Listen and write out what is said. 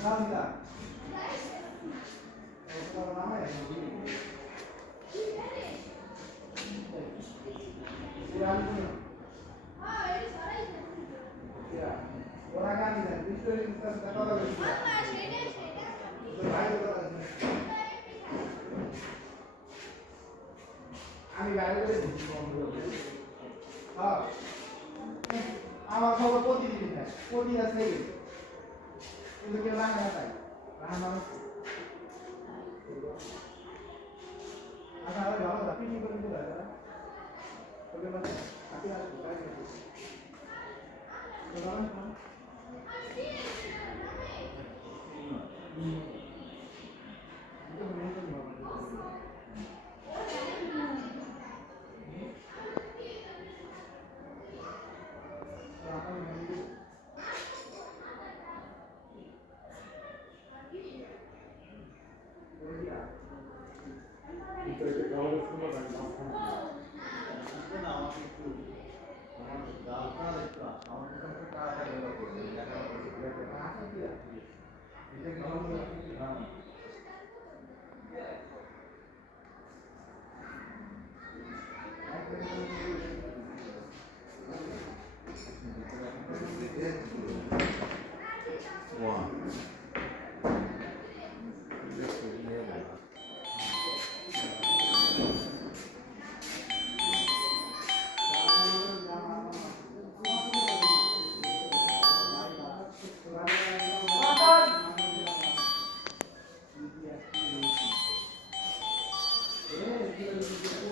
감사합니다. 우리 한 분은 আমি বাইরে করে দিচ্ছি হ্যাঁ আমার খবর প্রতিদিন দেয় প্রতি আছে কিন্তু কেউ রাখা না তাই রাখা মানুষ আচ্ছা আর ভালো না পিটি করে দিতে 이제 나오는 순간 나오고 哇！你的手机。